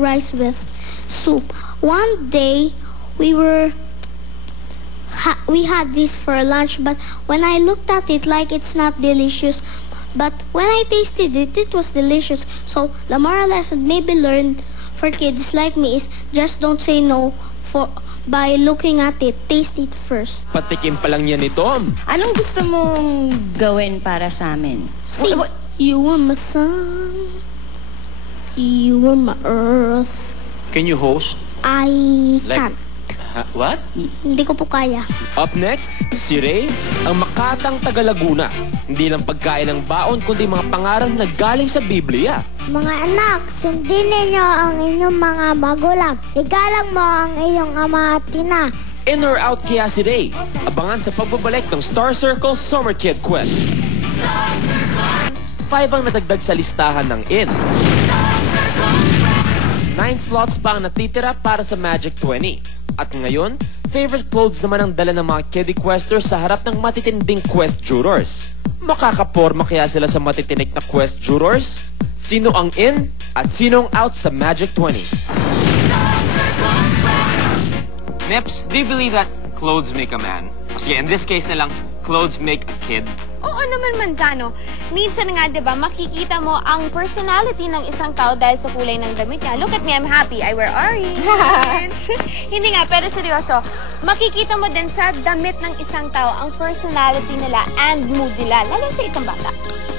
rice with soup. One day, we had this for lunch, but when I looked at it like it's not delicious, but when I tasted it, it was delicious. So the moral lesson maybe learned for kids like me is just don't say no by looking at it. Taste it first. Patikim pa lang yan ni Tom. Anong gusto mong gawin para sa amin? See, you are my sun, you are my earth. Can you host? I can't. What? Hindi ko po kaya. Up next, si Ray, ang makatang taga Laguna. Hindi lang pagkain ng baon, kundi mga pangaral na galing sa Biblia. Mga anak, sundin ninyo ang inyong mga magulang. Igalang mo ang iyong ama at ina. In or out kaya si Ray? Abangan sa pagbabalik ng Star Circle Summer Kid Quest. 5 ang nadagdag sa listahan ng In. 9 slots pa ang natitira para sa Magic 20. At ngayon, favorite clothes naman ang dala ng mga kiddie questers sa harap ng matitinding quest jurors. Makakaporma kaya sila sa matitinik na quest jurors? Sino ang in at sino ang out sa Magic 20? Nips, do you believe that clothes make a man? Sige, in this case na lang, clothes make a kid? Oo naman, Manzano. Minsan nga, di ba, makikita mo ang personality ng isang tao dahil sa kulay ng damit niya. Look at me, I'm happy. I wear orange. Hindi nga, pero seryoso. Makikita mo din sa damit ng isang tao ang personality nila and mood nila, lalo sa isang bata.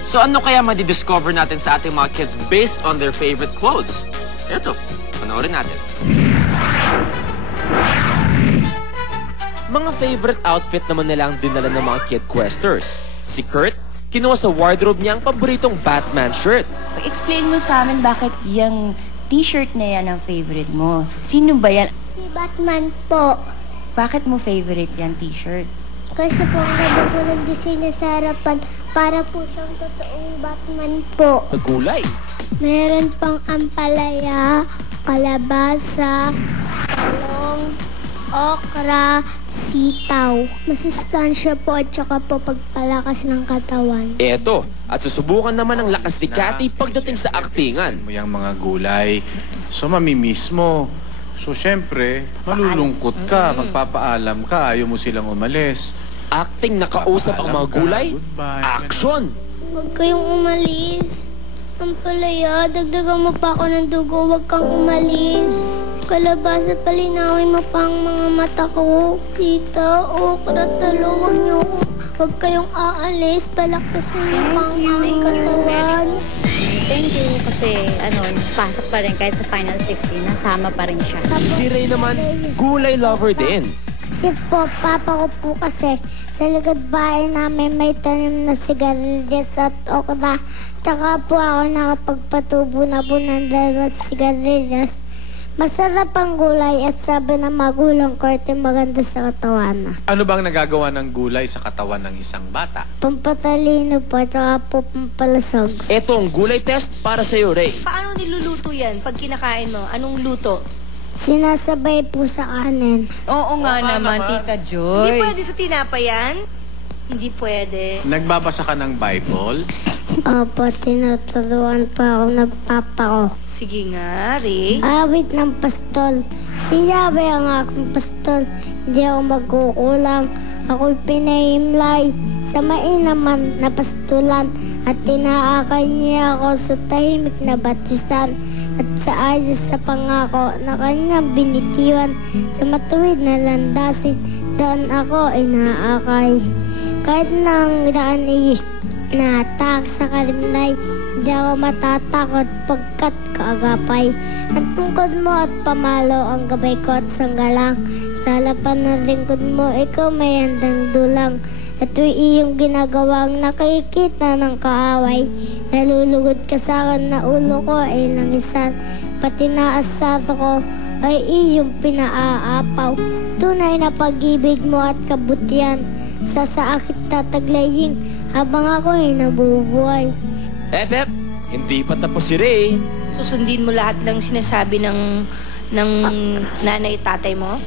So ano kaya madidiscover natin sa ating mga kids based on their favorite clothes? Ito, panoorin natin. Mga favorite outfit naman nila ang dinala ng mga kid questers. Si Kurt, kinuha sa wardrobe niya ang paboritong Batman shirt. Explain mo sa amin bakit yung t-shirt na yan ang favorite mo. Sino ba yan? Si Batman po. Bakit mo favorite yan t-shirt? Kasi po ang ganda po ng disenyo sa harapan para po siyang totoong Batman po. Nagulay. Meron pang ampalaya, kalabasa, talong, okra, sitaw. Masustansya po at saka po pagpalakas ng katawan. Eto, at susubukan naman ang lakas ni Cathy pagdating sa aktingan. Mo yung mga gulay. So, mamimiss mo. So, syempre, malulungkot ka, magpapaalam ka, ayaw mo silang umalis. Acting nakausap ang mga gulay. Goodbye. Action! Huwag kayong umalis. Ampalaya, dagdagan mo pa ako ng dugo. Huwag kang umalis. Kalabasa, palinawin mo pa ang mga mata ko. Kita, okra, talo, huwag kayong aalis. Palakasin niyo pa ang mga katawan. Thank you kasi pasok pa rin kahit sa Final 16, nasama pa rin siya. Si Ray naman, gulay lover din. Kasi po, papa ko po kasi sa likod bahay namin may tanim na sigarilyas at okra. Tsaka po ako nakapagpatubo na po ng dalawang sigarilyas. Masarap ang gulay at sabi ng magulang ko ito maganda sa katawan. Ano bang nagagawa ng gulay sa katawan ng isang bata? Pampatalino po, tsaka po pampalasog. Eto ang gulay test para sa'yo, Ray. Paano niluluto yan pag kinakain mo? Anong luto? Sinasabay po sa kanin. Oo nga naman, Tita Joyce. Hindi pwede sa tinapa yan? Hindi pwede. Nagbabasa ka ng Bible? Opo, tinuturuan pa ako ng papa ko. Sige nga, Ray. Awit ng pastol. Si Yahweh ang aking pastol. Hindi ako magkukulang. Ako'y pinahimlay sa mainaman na pastulan. At tinaakay niya ako sa tahimik na batisan. At sa ayos sa pangako na kanyang binitiwan. Sa matuwid na landasin, doon ako inaakay. Kahit nang daan natak sa kalimnay, hindi ako matatakot pagkat kaagapay. Ang tungkod mo at pamalo ang gabay ko at sanggalang. Sa halapan ng lingkod mo, ikaw may handang dulang. Ito'y iyong ginagawang nakikita ng kaaway. Nalulugod ka sa akin na ulo ko ay langisan. Pati na asato ko ay iyong pinaaapaw. Tunay na pag-ibig mo at kabutihan. Sa akit tataglaying habang ako ay nabubuhay. Ep, hindi pa tapos si Ray. Susundin mo lahat ng sinasabi ng nanay tatay mo?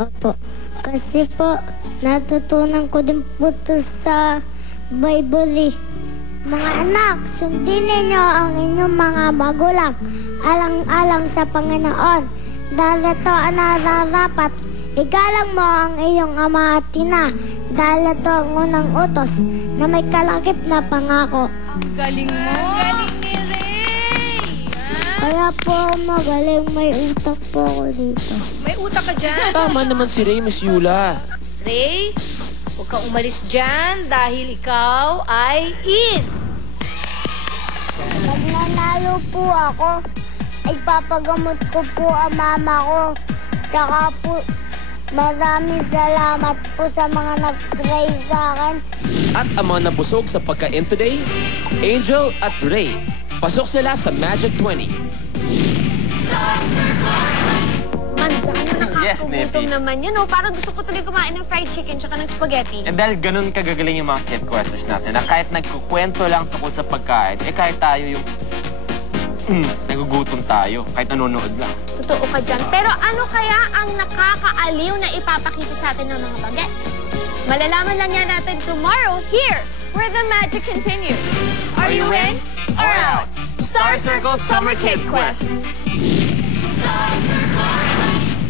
Opo. Kasi po, natutunan ko din po ito sa Bible eh. Mga anak, sundin ninyo ang inyong mga magulang, alang-alang sa Panginoon. Dahil ito ang nararapat, igalang mo ang iyong ama at ina. Dahil ito ang unang utos na may kalakip na pangako. Ang galing mo. Ang galing ni Ray. Kaya po magaling, may utak po ako dito. May utak ka dyan. Tama naman si Ray, Miss Yula. Ray, huwag kang umalis dyan dahil ikaw ay in. Pag nanalo po ako, ay papagamot ko po ang mama ko. Tsaka po, maraming salamat po sa mga nag-try sa akin. At ang mga nabusog sa pagkain today, Angel at Ray. Pasok sila sa Magic 20. Yes, Nakakagutom Nippy. naman yun, oh. Parang gusto ko tuloy kumain ng fried chicken tsaka ng spaghetti. And dahil ganun kagagaling yung mga kid questers natin, na kahit nagkukwento lang tungkol sa pagkain, eh kahit tayo yung nagugutom tayo, kahit nanonood lang. Totoo ka dyan. Pero ano kaya ang nakakaaliw na ipapakita sa atin ng mga bagets? Malalaman lang yan natin tomorrow here, where the magic continues. Are you in or out? Star Circle Summer Kid Quest.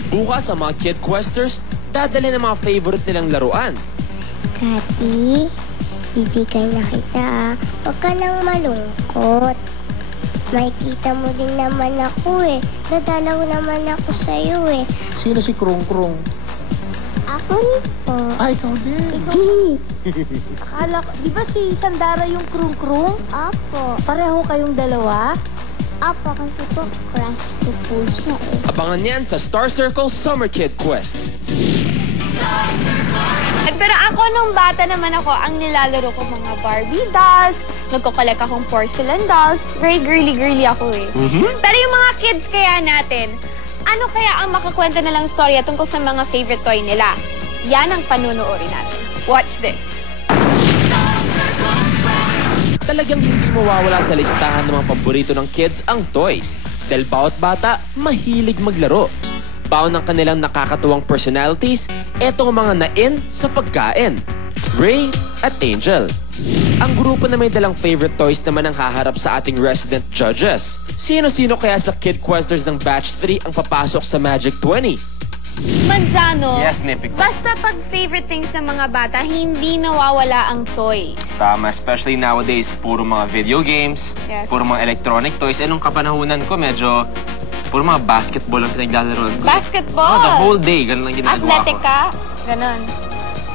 Bukas ang mga Kid Questers, dadali ng mga favorite nilang laruan. Kati, bibigay na kita. Huwag ka nang malungkot. Makikita mo din naman ako eh. Dadalaw naman ako sa'yo eh. Sino si Krong Krong? Ako rin po. Ay, ikaw din. Akala ko, di ba si Sandara yung krung-krung? Apo. Pareho kayong dalawa? Apo, kasi po crush ko po siya eh. Abangan yan sa Star Circle Summer Kid Quest. Pero ako nung bata naman ako, ang nilalaro ko mga Barbie dolls, nagko-collect akong porcelain dolls. Very girly-girly ako eh. Pero yung mga kids kaya natin, ano kaya ang makakwento nilang storya tungkol sa mga favorite toy nila? Yan ang panunuorin natin. Watch this. Talagang hindi mawawala sa listahan ng mga paborito ng kids ang toys. Dahil bawat bata, mahilig maglaro. Baon ng kanilang nakakatuwang personalities, etong mga na-in sa pagkain. Ray at Angel. Ang grupo na may dalang favorite toys naman ang haharap sa ating resident judges. Sino-sino kaya sa Kid Questers ng Batch 3 ang papasok sa Magic 20? Manzano, Yes, Nippy. basta pag favorite things ng mga bata, hindi nawawala ang toy. Tama, especially nowadays, puro mga video games, Yes. puro mga electronic toys. Eh, nung kapanahunan ko, medyo puro mga basketball ang pinaglalaro ko. Basketball! Oh, the whole day, ganun lang ginagawa Athletic ko. ka? Ganon.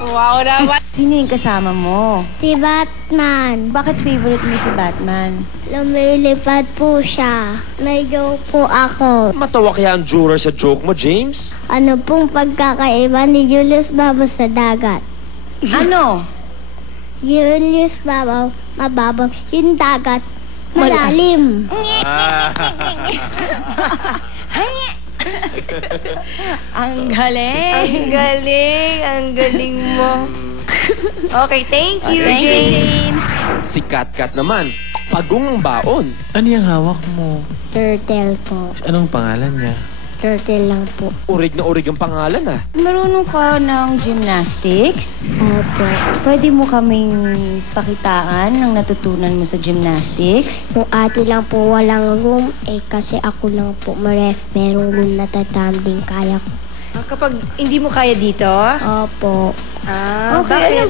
Wow naman. Sino yung kasama mo? Si Batman. Bakit favorite mo si Batman? Lumilipad po siya. May joke po ako. Matawa kaya ang juror sa joke mo, James? Ano pong pagkakaiba ni Julius Babaw sa dagat? Ano? Julius Babaw, mababaw. Yung dagat, malalim. Ang galing! Ang galing. Ang galing mo. Okay, thank you, Thank you, Jane. Jane. Si Kat naman, pagong ang baon. Ano yung hawak mo? Turtle po. Anong pangalan niya? Turtle lang po. Urig na urig ang pangalan ah. Marunong ka ng gymnastics? Opo. Pwede mo kaming pakitaan ng natutunan mo sa gymnastics? Kung ate lang po walang room, kasi ako lang po merong room na tatambling kaya ko. Kapag hindi mo kaya dito? Opo. Okay.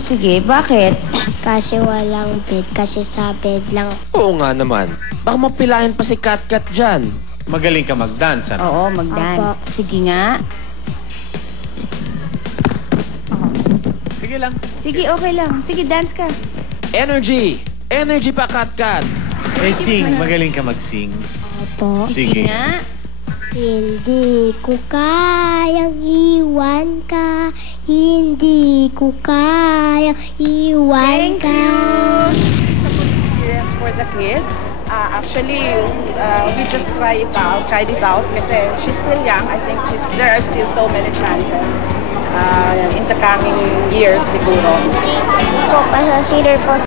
Sige, bakit? Kasi walang bed, kasi sa bed lang. Oo nga naman. Baka mapilayan pa si Kat dyan. Magaling ka mag-dance, ano? Oo, mag-dance. Sige nga. Sige lang. Sige, okay lang. Sige, dance ka. Energy! Energy pa, Kat! Eh, sing. Magaling ka mag-sing. Opo. Sige. nga. Hindi ko kayang iwan ka. Hindi ko kayang iwan ka. It's a good experience for the kid. Actually, we just tried it out kasi she's still young. I think there are still so many chances in the coming years siguro. Po, pasasider po